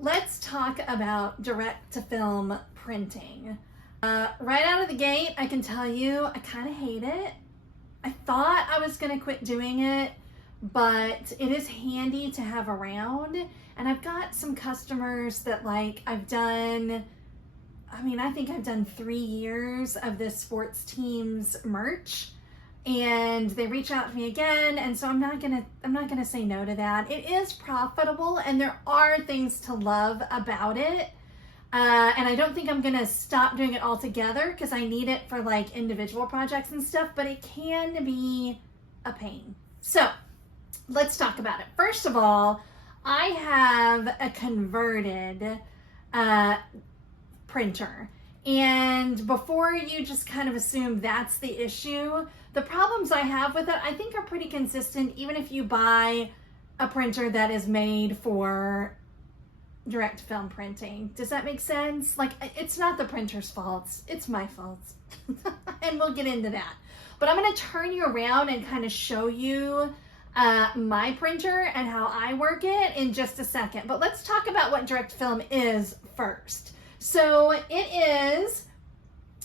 let's talk about direct-to-film printing. Right out of the gate, I can tell you I kind of hate it. I thought I was going to quit doing it, but it is handy to have around. And I've got some customers that I think I've done 3 years of this sports team's merch, and they reach out to me again, and so I'm not gonna say no to that. It is profitable, and there are things to love about it. And I don't think I'm gonna stop doing it altogether because I need it for like individual projects and stuff, but it can be a pain. So let's talk about it. First of all, I have a converted printer. And before you just kind of assume that's the issue, the problems I have with it, I think are pretty consistent, even if you buy a printer that is made for direct film printing. Does that make sense? Like, it's not the printer's fault, it's my fault. And we'll get into that. But I'm gonna turn you around and kind of show you my printer and how I work it in just a second. But let's talk about what direct film is first. So it is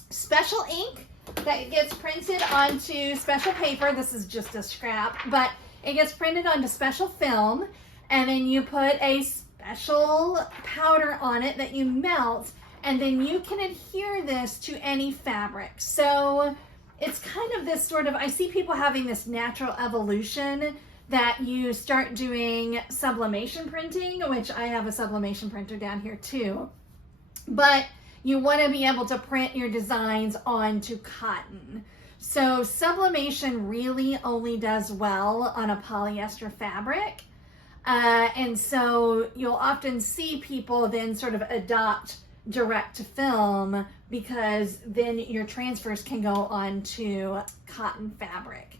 special ink that gets printed onto special paper. This is just a scrap, but it gets printed onto special film, and then you put a special powder on it that you melt, and then you can adhere this to any fabric. So it's kind of this sort of, I see people having this natural evolution that you start doing sublimation printing, which I have a sublimation printer down here too. But you want to be able to print your designs onto cotton. So sublimation really only does well on a polyester fabric. And so you'll often see people then sort of adopt direct to film because then your transfers can go onto cotton fabric.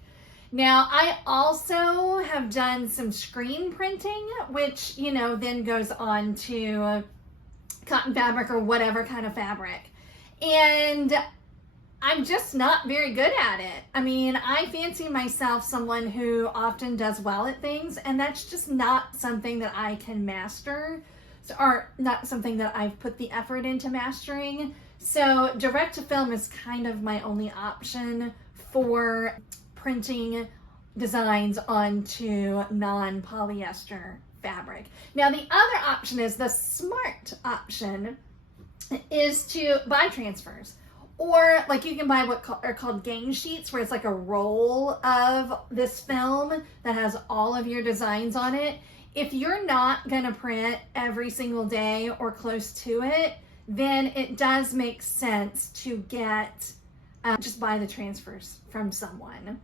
Now, I also have done some screen printing, which, then goes on to cotton fabric or whatever kind of fabric. And I'm just not very good at it. I mean, I fancy myself someone who often does well at things, and that's just not something that I can master, or not something that I've put the effort into mastering. So direct to film is kind of my only option for printing designs onto non-polyester fabric. Now, the other option is the smart option is to buy transfers, or like you can buy what are called gang sheets, where it's like a roll of this film that has all of your designs on it. If you're not going to print every single day or close to it, then it does make sense to get just buy the transfers from someone.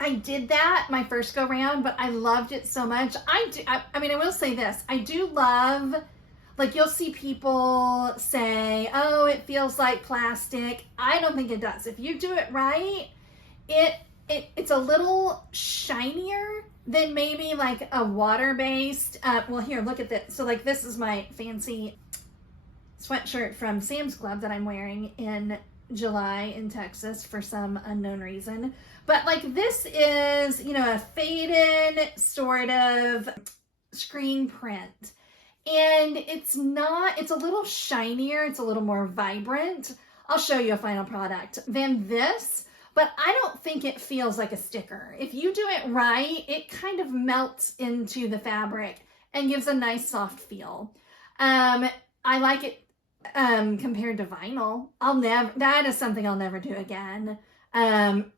I did that my first go round, but I loved it so much. I will say this. I do love, like, you'll see people say, oh, it feels like plastic. I don't think it does. If you do it right, it's a little shinier than maybe like a water-based, well, here, look at this. So like, this is my fancy sweatshirt from Sam's Club that I'm wearing in July in Texas for some unknown reason. But like, this is, a faded sort of screen print. And it's a little shinier, it's a little more vibrant. I'll show you a final product than this, but I don't think it feels like a sticker. If you do it right, it kind of melts into the fabric and gives a nice soft feel. I like it compared to vinyl. That is something I'll never do again.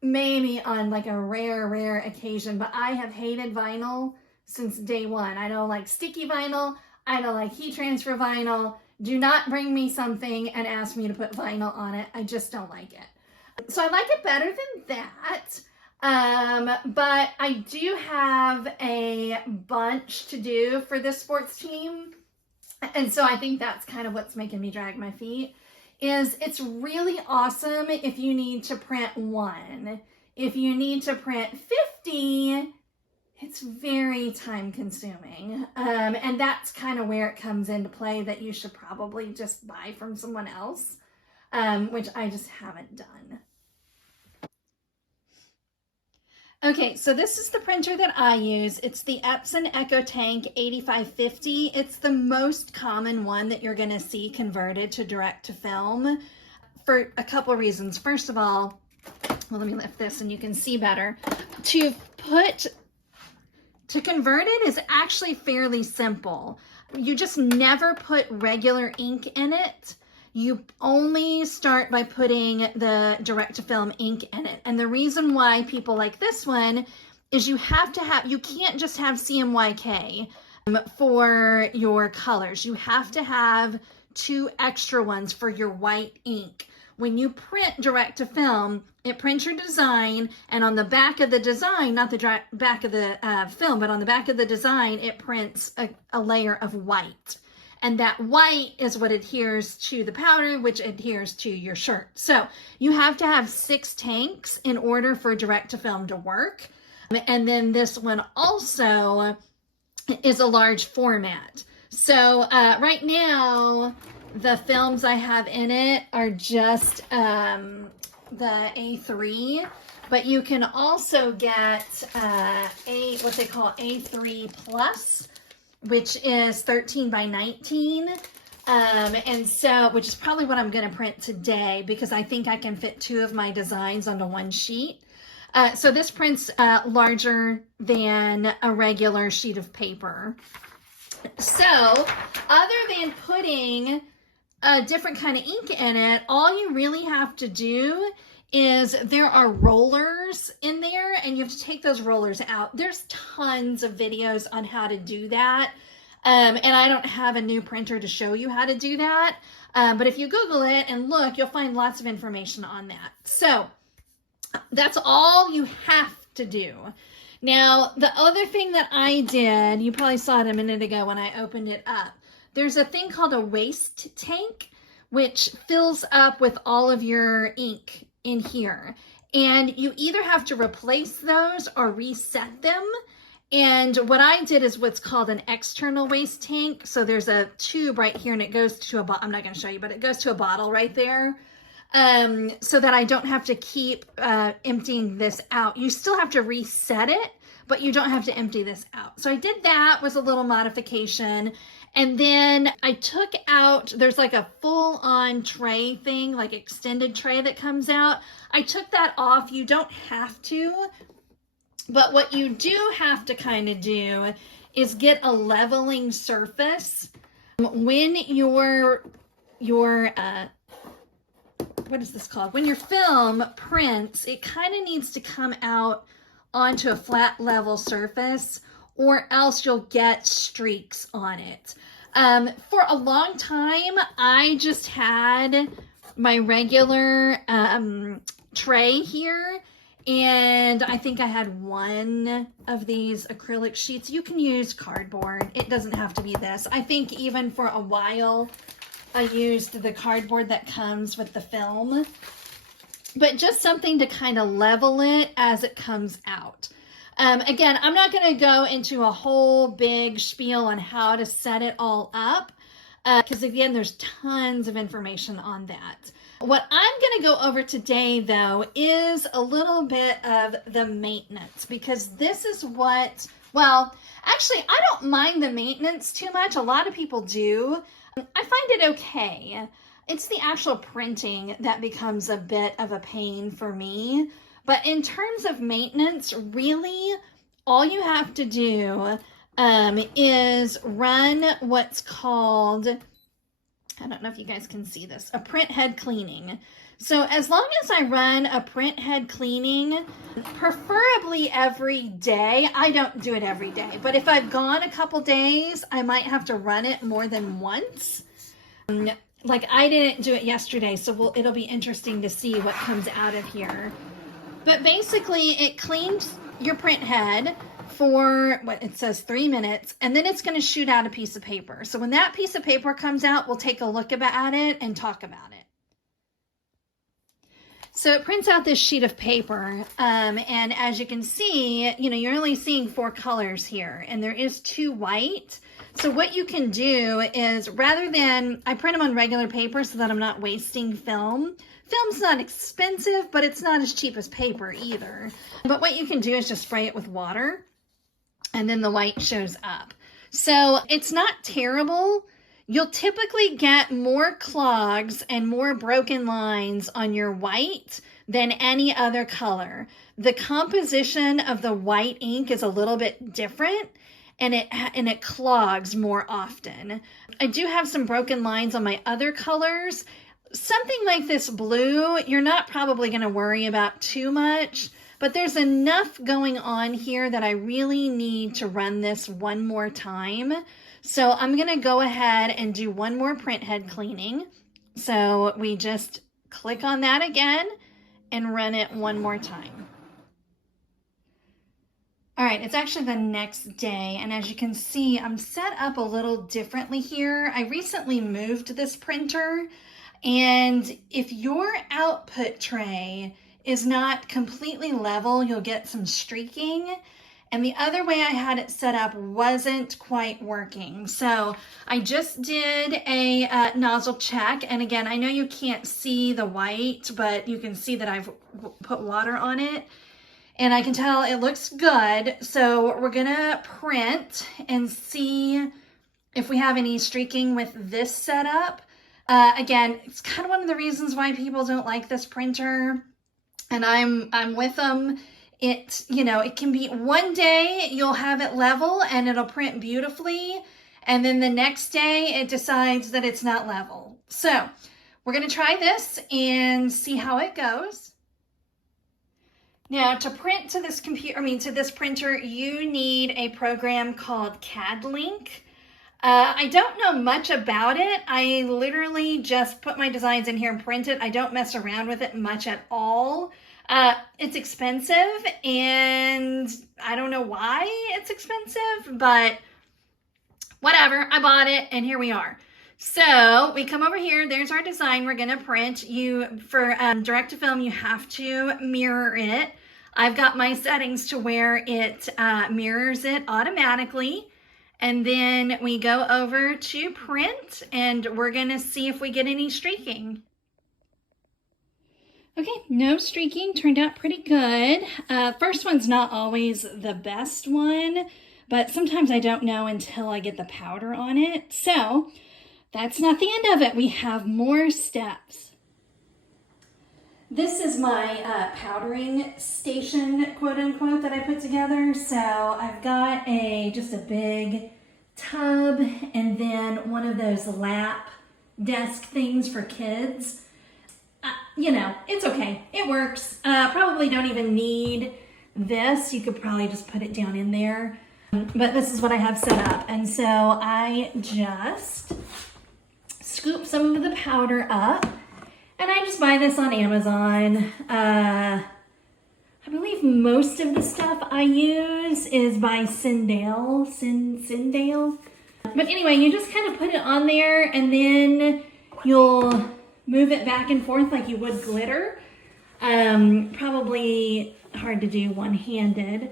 Maybe on like a rare occasion, but I have hated vinyl since day one. I don't like sticky vinyl. I don't like heat transfer vinyl. Do not bring me something and ask me to put vinyl on it. I just don't like it. So I like it better than that. But I do have a bunch to do for this sports team. And so I think that's kind of what's making me drag my feet. It's really awesome if you need to print 1. If you need to print 50, it's very time consuming. And that's kind of where it comes into play, that you should probably just buy from someone else, which I just haven't done. Okay, so this is the printer that I use. It's the Epson ET-8550. It's the most common one that you're going to see converted to direct to film for a couple of reasons. First of all, well, let me lift this and you can see better. To convert it is actually fairly simple. You just never put regular ink in it. You only start by putting the direct-to-film ink in it. And the reason why people like this one is you can't just have CMYK for your colors. You have to have 2 extra ones for your white ink. When you print direct-to-film, it prints your design, and on the back of the design, not the back of the film, but on the back of the design, it prints a layer of white. And that white is what adheres to the powder, which adheres to your shirt. So you have to have 6 tanks in order for direct-to-film to work. And then this one also is a large format. So right now, the films I have in it are just the A3, but you can also get what they call A3 Plus, which is 13 by 19. And so, which is probably what I'm going to print today because I think I can fit 2 of my designs onto one sheet. So this prints larger than a regular sheet of paper. So other than putting a different kind of ink in it, all you really have to do is there are rollers in there and you have to take those rollers out. There's tons of videos on how to do that. And I don't have a new printer to show you how to do that. But if you Google it and look, you'll find lots of information on that. So that's all you have to do. Now, the other thing that I did, you probably saw it a minute ago when I opened it up. There's a thing called a waste tank, which fills up with all of your ink in here. And you either have to replace those or reset them. And what I did is what's called an external waste tank. So there's a tube right here and it goes to a bottle. I'm not going to show you, but it goes to a bottle right there. So that I don't have to keep emptying this out. You still have to reset it, but you don't have to empty this out. So I did that, was a little modification. And then I took out, there's like a full-on tray thing, like extended tray that comes out. I took that off. You don't have to, but what you do have to kind of do is get a leveling surface. When your what is this called? When your film prints, it kind of needs to come out onto a flat level surface, or else you'll get streaks on it. For a long time, I just had my regular tray here, and I think I had 1 of these acrylic sheets. You can use cardboard. It doesn't have to be this. I think even for a while, I used the cardboard that comes with the film, but just something to kind of level it as it comes out. Again, I'm not going to go into a whole big spiel on how to set it all up, because again, there's tons of information on that. What I'm going to go over today, though, is a little bit of the maintenance, because this is what, well, actually, I don't mind the maintenance too much. A lot of people do. I find it okay. It's the actual printing that becomes a bit of a pain for me. But in terms of maintenance, really, all you have to do is run what's called, I don't know if you guys can see this, a print head cleaning. So as long as I run a print head cleaning, preferably every day, I don't do it every day, but if I've gone a couple days, I might have to run it more than once. Like I didn't do it yesterday, so it'll be interesting to see what comes out of here. But basically, it cleans your print head for, what it says, 3 minutes, and then it's going to shoot out a piece of paper. So when that piece of paper comes out, we'll take a look at it and talk about it. So it prints out this sheet of paper, and as you can see, you're only seeing 4 colors here, and there is 2 white. So what you can do is, rather than, I print them on regular paper so that I'm not wasting film. Film's not expensive, but it's not as cheap as paper either. But what you can do is just spray it with water, and then the white shows up. So it's not terrible. You'll typically get more clogs and more broken lines on your white than any other color. The composition of the white ink is a little bit different, and it clogs more often. I do have some broken lines on my other colors. Something like this blue, you're not probably going to worry about too much, but there's enough going on here that I really need to run this one more time. So I'm going to go ahead and do one more print head cleaning. So we just click on that again and run it one more time. All right, it's actually the next day, and as you can see, I'm set up a little differently here. I recently moved this printer, and if your output tray is not completely level, you'll get some streaking. And the other way I had it set up wasn't quite working. So I just did a nozzle check. And again, I know you can't see the white, but you can see that I've put water on it. And I can tell it looks good. So we're gonna print and see if we have any streaking with this setup. Again, it's kind of one of the reasons why people don't like this printer. And I'm with them. It can be one day you'll have it level and it'll print beautifully, and then the next day it decides that it's not level. So we're going to try this and see how it goes. Now, to print to this to this printer, you need a program called CADLink. I don't know much about it. I literally just put my designs in here and print it. I don't mess around with it much at all. It's expensive, and I don't know why it's expensive, but whatever. I bought it, and here we are. So we come over here. There's our design we're going to print. For direct to film, you have to mirror it. I've got my settings to where it mirrors it automatically. And then we go over to print, and we're going to see if we get any streaking. Okay, no streaking, turned out pretty good. First one's not always the best one, but sometimes I don't know until I get the powder on it. So that's not the end of it. We have more steps. This is my powdering station, quote unquote, that I put together. So I've got just a big tub and then one of those lap desk things for kids. It's okay. It works. Probably don't even need this. You could probably just put it down in there. But this is what I have set up. And so I just scoop some of the powder up. And I just buy this on Amazon. I believe most of the stuff I use is by Sindale. Sindale. But anyway, you just kind of put it on there, and then you'll move it back and forth like you would glitter. Probably hard to do one-handed.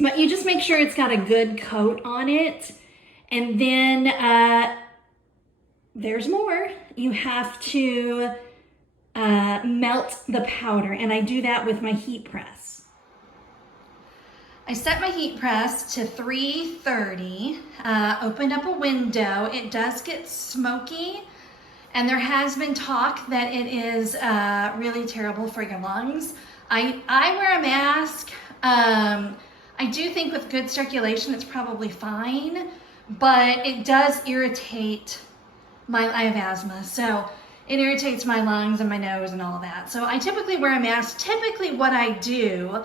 But you just make sure it's got a good coat on it. And then there's more. You have to melt the powder, and I do that with my heat press. I set my heat press to 330, opened up a window. It does get smoky, and there has been talk that it is really terrible for your lungs. I wear a mask. I do think with good circulation it's probably fine, but it does irritate I have asthma, so it irritates my lungs and my nose and all of that. So I typically wear a mask. Typically what I do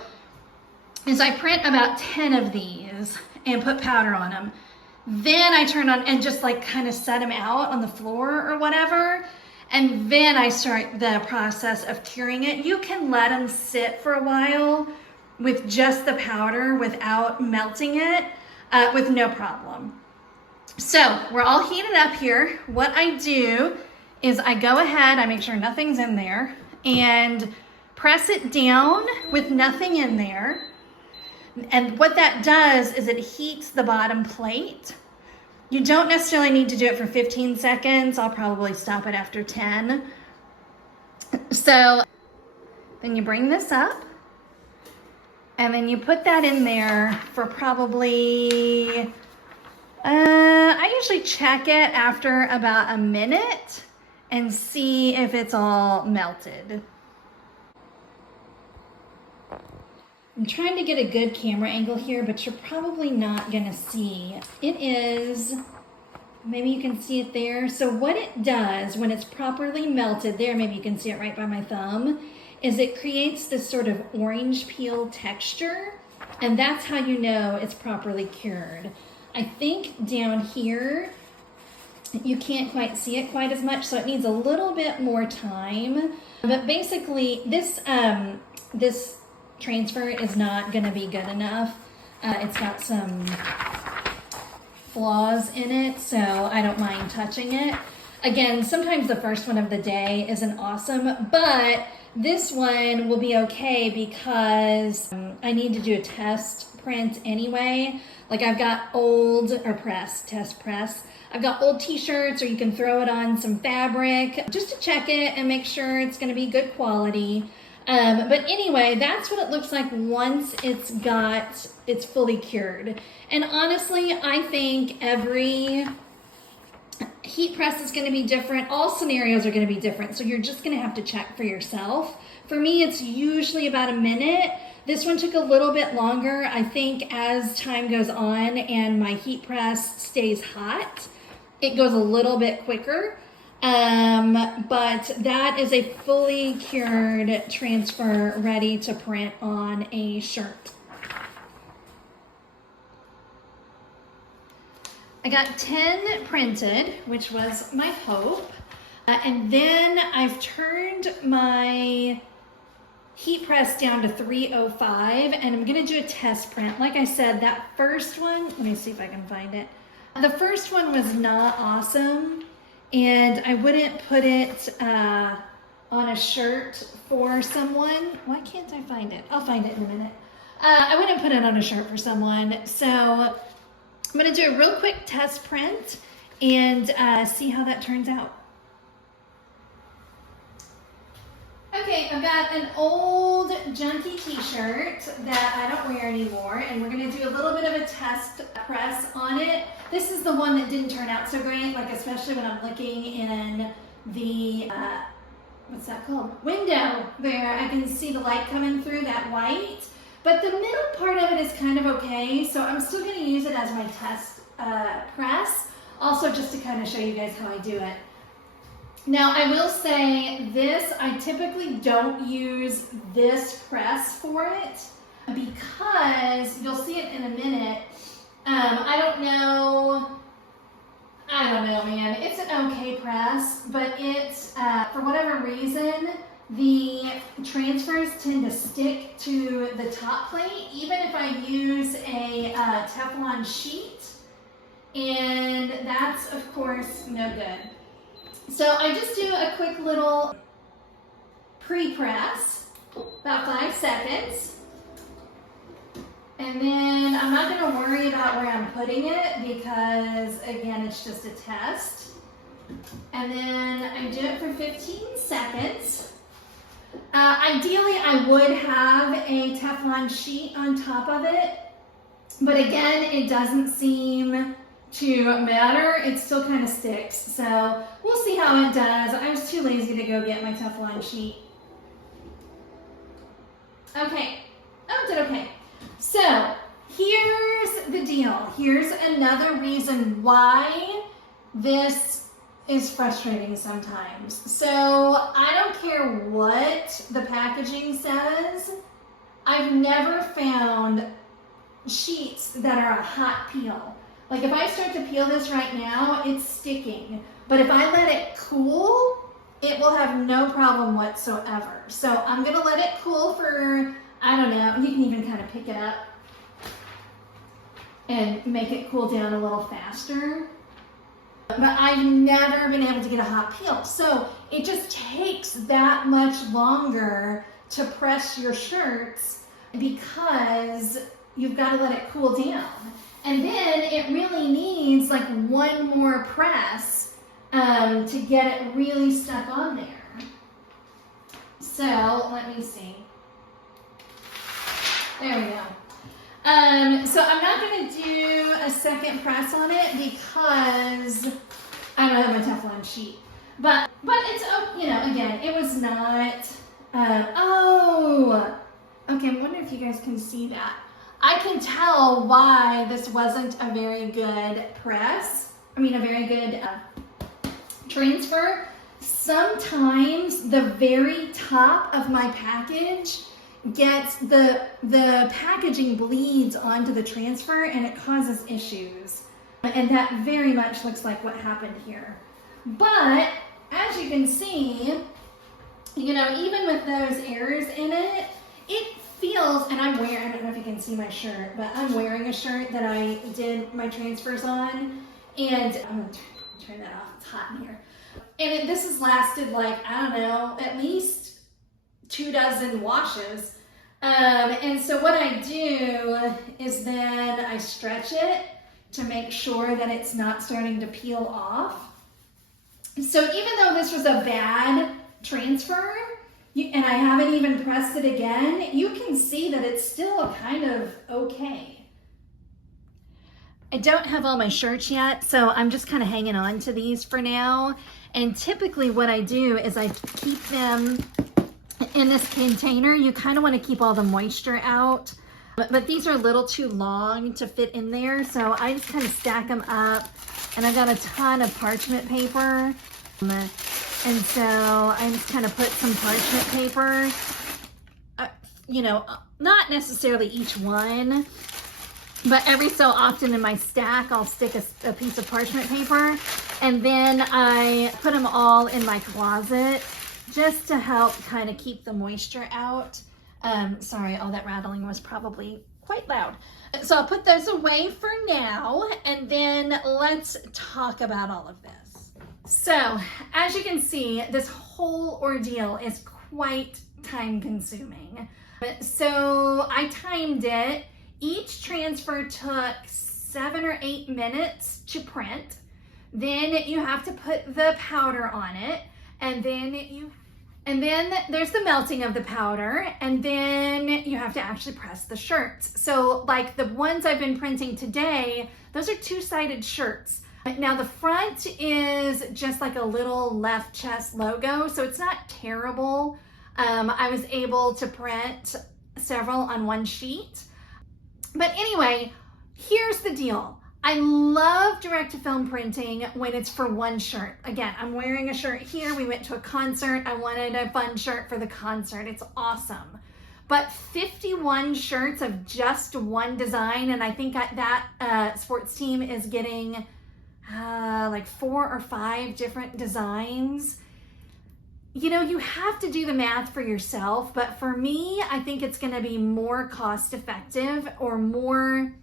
is I print about 10 of these and put powder on them. Then I turn on and just like kind of set them out on the floor or whatever. And then I start the process of curing it. You can let them sit for a while with just the powder without melting it with no problem. So we're all heated up here. What I do is I go ahead, I make sure nothing's in there, and press it down with nothing in there. And what that does is it heats the bottom plate. You don't necessarily need to do it for 15 seconds. I'll probably stop it after 10. So then you bring this up and then you put that in there for probably, I usually check it after about a minute and see if it's all melted. I'm trying to get a good camera angle here, but you're probably not gonna see. It is, maybe you can see it there. So what it does when it's properly melted, there, maybe you can see it right by my thumb, is it creates this sort of orange peel texture, and that's how you know it's properly cured. I think down here, you can't quite see it quite as much, so it needs a little bit more time. But basically, this transfer is not going to be good enough. It's got some flaws in it, so I don't mind touching it. Again, sometimes the first one of the day isn't awesome, but this one will be okay because I need to do a test print anyway. Like I've got old, or test press. I've got old t-shirts, or you can throw it on some fabric just to check it and make sure it's going to be good quality. But anyway, that's what it looks like once it's fully cured. And honestly, I think every heat press is going to be different. All scenarios are going to be different. So you're just going to have to check for yourself. For me, it's usually about a minute. This one took a little bit longer. I think as time goes on and my heat press stays hot, it goes a little bit quicker. But that is a fully cured transfer ready to print on a shirt. I got 10 printed, which was my hope. And then I've turned my heat press down to 305, and I'm gonna do a test print. Like I said, that first one, let me see if I can find it. The first one was not awesome, and I wouldn't put it on a shirt for someone. Why can't I find it? I'll find it in a minute. I wouldn't put it on a shirt for someone. So I'm gonna do a real quick test print and see how that turns out. Okay, I've got an old junky t-shirt that I don't wear anymore, and we're gonna do a little bit of a test press on it. This is the one that didn't turn out so great, like especially when I'm looking in the, what's that called? Window there. I can see the light coming through that white, but the middle part of it is kind of okay, so I'm still gonna use it as my test press, also just to kind of show you guys how I do it. Now, I will say this, I typically don't use this press for it because you'll see it in a minute. I don't know, man. It's an okay press, but it's, for whatever reason, the transfers tend to stick to the top plate, even if I use a Teflon sheet, and that's, of course, no good. So I just do a quick little pre-press, about 5 seconds. And then I'm not going to worry about where I'm putting it because, again, it's just a test. And then I do it for 15 seconds. Ideally, I would have a Teflon sheet on top of it. But again, it doesn't seem to matter. It still kind of sticks. So we'll see how it does. I was too lazy to go get my Teflon sheet. Okay. Oh, it did okay. So here's the deal. Here's another reason why this is frustrating sometimes. So I don't care what the packaging says. I've never found sheets that are a hot peel. Like if I start to peel this right now, it's sticking. But if I let it cool, it will have no problem whatsoever. So I'm gonna let it cool for, I don't know, you can even kind of pick it up and make it cool down a little faster. but I've never been able to get a hot peel. So it just takes that much longer to press your shirts because you've got to let it cool down. And then it really needs like one more press to get it really stuck on there. So let me see. There we go. So I'm not going to do a second press on it because I don't have a Teflon sheet. But it's, you know, again, it was not, oh, okay, I'm wondering if you guys can see that. I can tell why this wasn't a very good press. I mean, a very good transfer. Sometimes the very top of my package gets the packaging bleeds onto the transfer and it causes issues. And that very much looks like what happened here. But as you can see, you know, even with those errors in it, it feels, and I'm wearing, I don't know if you can see my shirt, but I'm wearing a shirt that I did my transfers on. And I'm gonna turn that off, it's hot in here. And this has lasted like, I don't know, at least 24 washes. And so what I do is then I stretch it to make sure that it's not starting to peel off. So even though this was a bad transfer, and I haven't even pressed it again, you can see that it's still kind of okay. I don't have all my shirts yet, so I'm just kind of hanging on to these for now. And typically what I do is I keep them in this container. You kind of want to keep all the moisture out, but these are a little too long to fit in there. So I just kind of stack them up, and I've got a ton of parchment paper. And so I just kind of put some parchment paper, you know, not necessarily each one, but every so often in my stack, I'll stick a piece of parchment paper, and then I put them all in my closet just to help kind of keep the moisture out. Sorry, all that rattling was probably quite loud. So I'll put those away for now, and then let's talk about all of this. So as you can see, this whole ordeal is quite time consuming. So I timed it. Each transfer took 7 or 8 minutes to print. Then you have to put the powder on it, and then there's the melting of the powder, and then you have to actually press the shirts. So like the ones I've been printing today, those are 2-sided shirts. Now the front is just like a little left chest logo, so it's not terrible. I was able to print several on one sheet. But anyway, here's the deal. I love direct-to-film printing when it's for one shirt. Again, I'm wearing a shirt here. We went to a concert. I wanted a fun shirt for the concert. It's awesome. But 51 shirts of just one design, and I think that sports team is getting like 4 or 5 different designs. You know, you have to do the math for yourself, but for me, I think it's going to be more cost effective or more,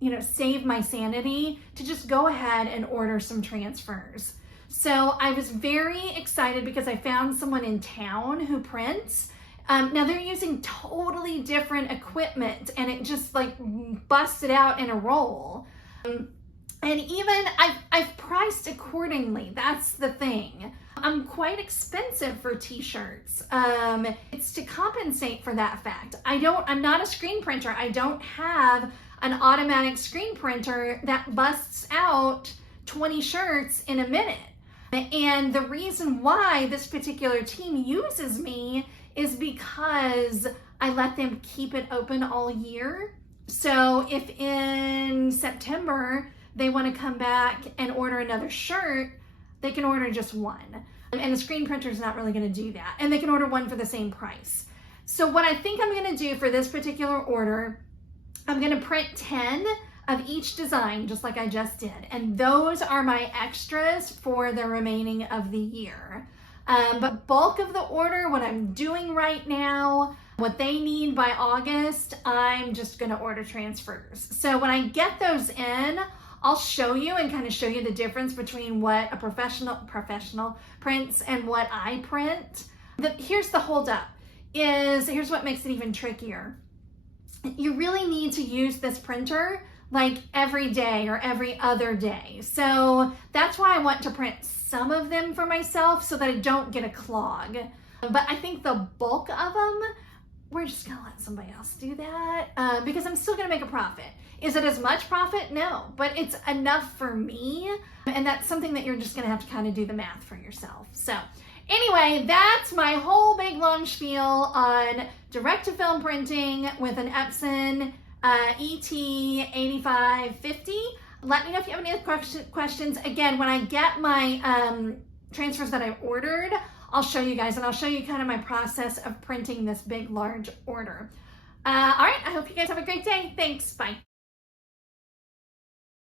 you know, save my sanity to just go ahead and order some transfers. So I was very excited because I found someone in town who prints. Now they're using totally different equipment, and it just like busted out in a roll. And even I've priced accordingly. That's the thing. I'm quite expensive for t-shirts. It's to compensate for that fact. I'm not a screen printer. I don't have an automatic screen printer that busts out 20 shirts in a minute. And the reason why this particular team uses me is because I let them keep it open all year. So if in September they want to come back and order another shirt, they can order just one. And the screen printer is not really going to do that. And they can order one for the same price. So what I think I'm going to do for this particular order, I'm going to print 10 of each design, just like I just did. And those are my extras for the remaining of the year. But bulk of the order, what I'm doing right now, what they need by August, I'm just going to order transfers. So when I get those in, I'll show you and kind of show you the difference between what a professional prints and what I print. Here's the holdup, here's what makes it even trickier. You really need to use this printer like every day or every other day. So that's why I want to print some of them for myself so that I don't get a clog. But I think the bulk of them, we're just gonna let somebody else do that because I'm still gonna make a profit. Is it as much profit? No, but it's enough for me. And that's something that you're just gonna have to kind of do the math for yourself. So anyway, that's my whole big long spiel on direct-to-film printing with an Epson ET-8550. Let me know if you have any other questions. Again, when I get my transfers that I've ordered, I'll show you guys, and I'll show you kind of my process of printing this big, large order. All right, I hope you guys have a great day. Thanks, bye.